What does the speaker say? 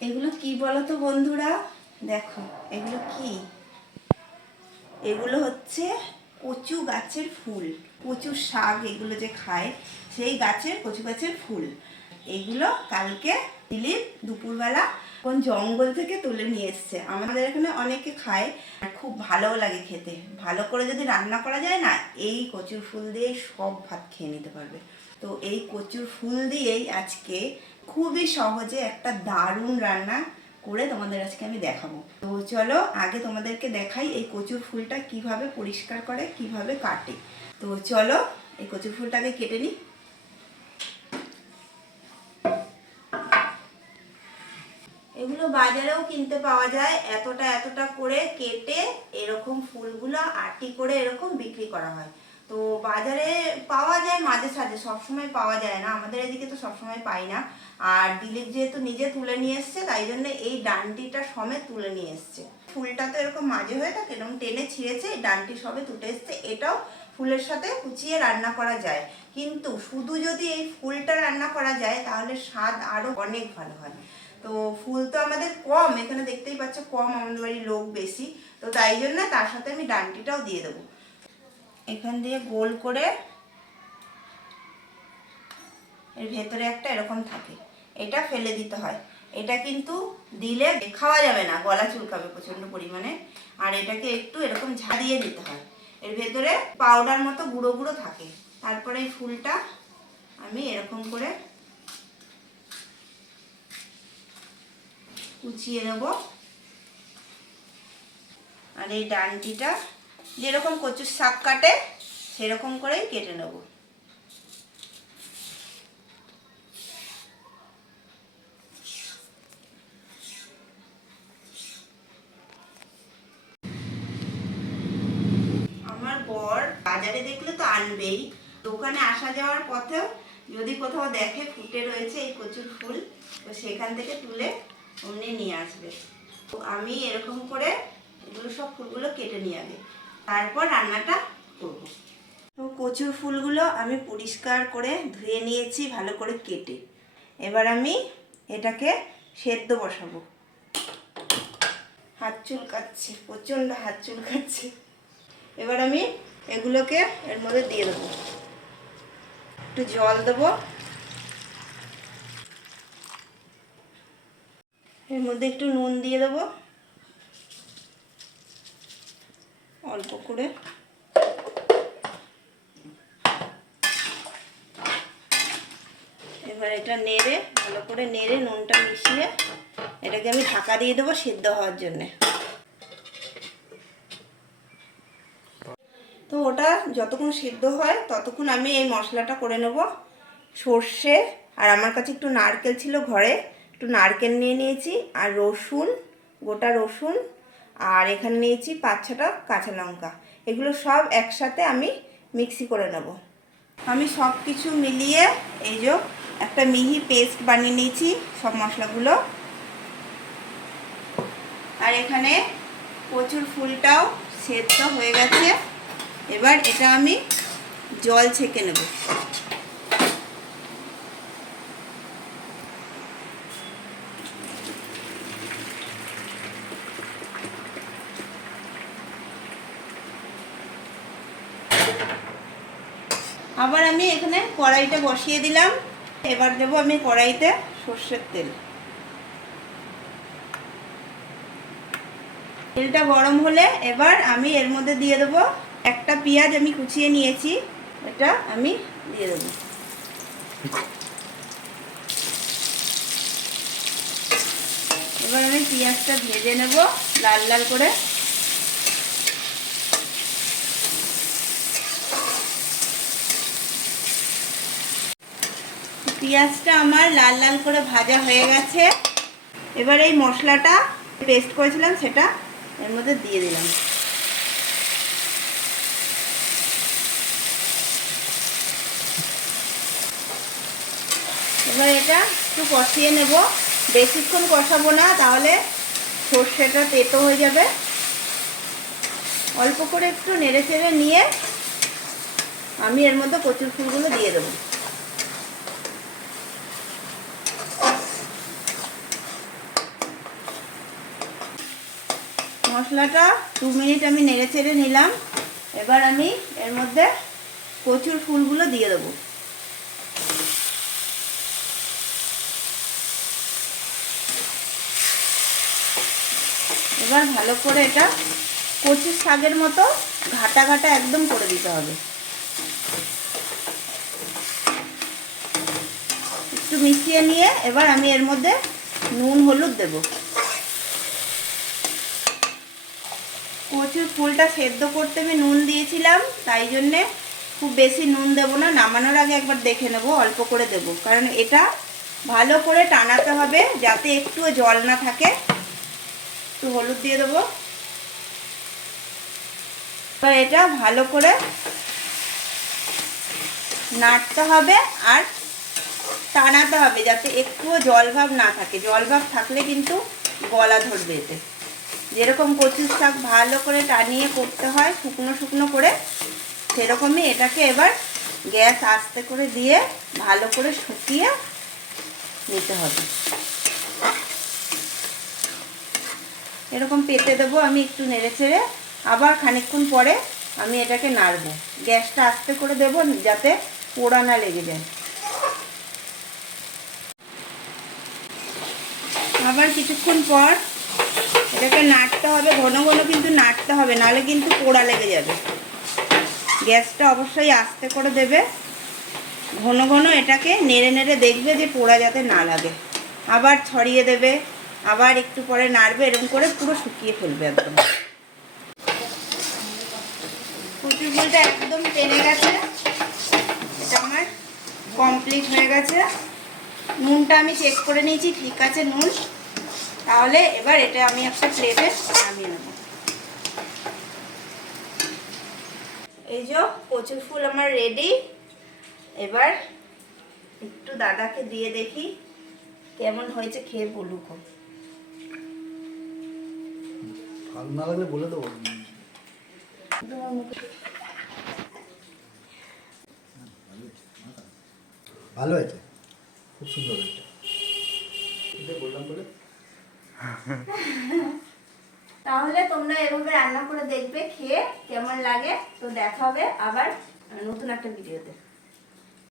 এগুলো কি বলো তো বন্ধুরা? দেখো, এগুলো কি? এগুলো হচ্ছে কচু গাছের ফুল। কচুর শাক এগুলো যে খায়, সেই গাছের, কচু গাছের ফুল। এগুলো কালকে দিলীপ দুপুরবেলা কোন জঙ্গল থেকে তুলে নিয়ে এসছে। আমাদের এখানে অনেকে খায় খুব ভালোও লাগে খেতে। ভালো করে যদি রান্না করা যায় না, এই কচুর ফুল দিয়ে সব ভাত খেয়ে নিতে পারবে। তো এই কচুর ফুল দিয়েই আজকে খুবই সহজে একটা দারুণ রান্না করে তোমাদের আজকে আমি দেখাবো। তো চলো আগে তোমাদেরকে দেখাই এই কচুর ফুলটা কীভাবে পরিষ্কার করে, কীভাবে কাটে। তো চলো এই কচুর ফুলটাকে কেটে নিই। এগুলো বাজারেও কিনতে পাওয়া যায়, এতটা এতটা করে কেটে এরকম ফুলগুলো আটি করে এরকম বিক্রি করা হয়। তো বাজারে পাওয়া যায় মাঝে সাঝে, সবসময় পাওয়া যায় না। আমাদের এদিকে তো সবসময় পাই না। আর দিলীপ যেহেতু নিজে তুলে নিয়ে এসছে, তাই জন্য এই ডান্ডিটা সমেত তুলে নিয়ে এসছে। ফুলটা তো এরকম মাঝে হয়ে থাকে, এরকম টেনে ছিঁড়েছে, এই ডান্ডি সবে তুলে এসছে। এটাও ফুলের সাথে কুচিয়ে রান্না করা যায়। কিন্তু শুধু যদি এই ফুলটা রান্না করা যায়, তাহলে স্বাদ আরও অনেক ভালো হয়। তো ফুল তো আমাদের কম, এখানে দেখতেই পাচ্ছ কম আমাদের বাড়ির লোক বেশি। তো তাই জন্য তার সাথে আমি ডান্ডিটাও দিয়ে দেবো। এখান দিয়ে গোল করে এর ভেতরে একটা এরকম থাকে। এটা ফেলে দিতে হয়। এটা কিন্তু দিলে খাওয়া যাবে না, গলা চুলকাবে প্রচণ্ড পরিমাণে। আর এটাকে একটু এরকম ঝাড়িয়ে দিতে হয়। এর ভেতরে পাউডার মতো গুঁড়ো গুঁড়ো থাকে। তারপরে এই ফুলটা আমি এরকম করে কুচিয়ে নেব। আর এই ডানটিটা যেরকম কচুর শাক কাটে, সেরকম করেই কেটে নেব। আমার বর বাজারে দেখলে তো আনবেই। দোকানে আসা যাওয়ার পথেও যদি কোথাও দেখে ফুটে রয়েছে এই কচুর ফুল, তো সেখান থেকে তুলে অমনি নিয়ে আসবে। তো আমি এরকম করে এগুলো সব ফুলগুলো কেটে নিয়ে আগে। তারপর রান্নাটা করব। তো কচুর ফুলগুলো আমি পরিষ্কার করে ধুয়ে নিয়েছি, ভালো করে কেটে। এবার আমি এটাকে সেদ্ধ বসাবো। হাত চুলকাচ্ছে, প্রচণ্ড হাত চুলকাচ্ছে। এবার আমি এগুলোকে এর মধ্যে দিয়ে দেবো। একটু জল দেবো। এর মধ্যে একটু নুন দিয়ে দেবো। অল্প করে। এবার এটা নেড়ে, ভালো করে নেড়ে নুনটা মিশিয়ে এটাকে আমি ঢাকা দিয়ে দেবো সিদ্ধ হওয়ার জন্যে। তো ওটা যতক্ষণ সিদ্ধ হয় ততক্ষণ আমি এই মশলাটা করে নেব। সর্ষে আর আমার কাছে একটু নারকেল ছিল ঘরে, একটু নারকেল নিয়ে নিয়েছি আর রসুন, গোটা রসুন আর এখানে নিয়েছি পাঁচ ছটা কাঁচা লঙ্কা। এগুলো সব একসাথে আমি মিক্সি করে নেব। আমি সব কিছু মিলিয়ে এই যে একটা মিহি পেস্ট বানিয়ে নিয়েছি সব মশলাগুলো। আর এখানে প্রচুর ফুলটাও সেদ্ধ হয়ে গেছে। এবার এটা আমি জল ছেঁকে নেব। আবার আমি এখানে কড়াইটা বসিয়ে দিলাম। এবার দেবো আমি কড়াইতে সর্ষের তেল। তেলটা গরম হলে এবার আমি এর মধ্যে দিয়ে দেবো একটা পেঁয়াজ আমি কুচিয়ে নিয়েছি। এটা আমি দিয়ে দেবো। এবার আমি পেঁয়াজটা ভেজে নেব লাল লাল করে। পেঁয়াজটা আমার লাল লাল করে ভাজা হয়ে গেছে। এবার এই মশলাটা পেস্ট করেছিলাম, সেটা এর মধ্যে দিয়ে দিলাম। এবার এটা একটু কষিয়ে নেব। বেশিক্ষণ কষাবো না, তাহলে সর্ষেটা তেতো হয়ে যাবে। অল্প করে একটু নেড়ে চেড়ে নিয়ে আমি এর মধ্যে কচুর ফুলগুলো দিয়ে দেবো। মশলাটা দু মিনিট আমি নেড়ে চেড়ে নিলাম। এবার আমি এর মধ্যে কচুর ফুলগুলো দিয়ে দেবো। এবার ভালো করে এটা কচুর শাকের মতো ঘাটা ঘাটা একদম করে দিতে হবে। একটু মিশিয়ে নিয়ে এবার আমি এর মধ্যে নুন, হলুদ দেব। কচুর ফুলটা সেদ্ধ করতে আমি নুন দিয়েছিলাম, তাই জন্যে খুব বেশি নুন দেব না। নামানোর আগে একবার দেখে নেব, অল্প করে দেব। কারণ এটা ভালো করে টানাতে হবে, যাতে একটুও জল না থাকে। একটু হলুদ দিয়ে দেবো। এবার এটা ভালো করে নাড়তে হবে আর টানাতে হবে, যাতে একটুও জলভাব না থাকে। জলভাব থাকলে কিন্তু গলা ধরবে এতে। যেরকম কচুর শাক ভালো করে টানিয়ে করতে হয়, শুকনো শুকনো করে, সেরকমই এটাকে এবার গ্যাস আস্তে করে দিয়ে ভালো করে শুকিয়ে নিতে হবে। এরকম পেতে দেবো আমি একটু নেড়ে চেড়ে, আবার খানিকক্ষণ পরে আমি এটাকে নাড়বো। গ্যাসটা আস্তে করে দেবো যাতে পোড়া না লেগে যায়। আবার কিছুক্ষণ পর এটাকে নাড়তে হবে, ঘন ঘন কিন্তু নাড়তে হবে, নাহলে কিন্তু পোড়া লেগে যাবে। গ্যাসটা অবশ্যই আস্তে করে দেবে। ঘন ঘন এটাকে নেড়ে নেড়ে দেখবে যে পোড়া যাতে না লাগে। আবার ছড়িয়ে দেবে, আবার একটু পরে নাড়বে, এরকম করে পুরো শুকিয়ে ফেলবে একদম। কচুর ফুলটা একদম টেনে গেছে। এটা আমার কমপ্লিট হয়ে গেছে। নুনটা আমি চেক করে নিয়েছি, ঠিক আছে নুন। তাহলে এবার এটা আমি একটা প্লেটে নামিয়ে নেব। এই যে কচুর ফুল আমার রেডি এবার একটু দাদাকে দিয়ে দেখি কেমন হয়েছে খেয়ে বলুক। ভালো না লাগলে বলে দেবো। ভালো হয়েছে। খুব সুন্দর হয়েছে। বললাম বলে তাহলে তোমরা এভাবে রান্না করে দেখবে, খেয়ে কেমন লাগে তো দেখা হবে আবার নতুন একটা ভিডিওতে।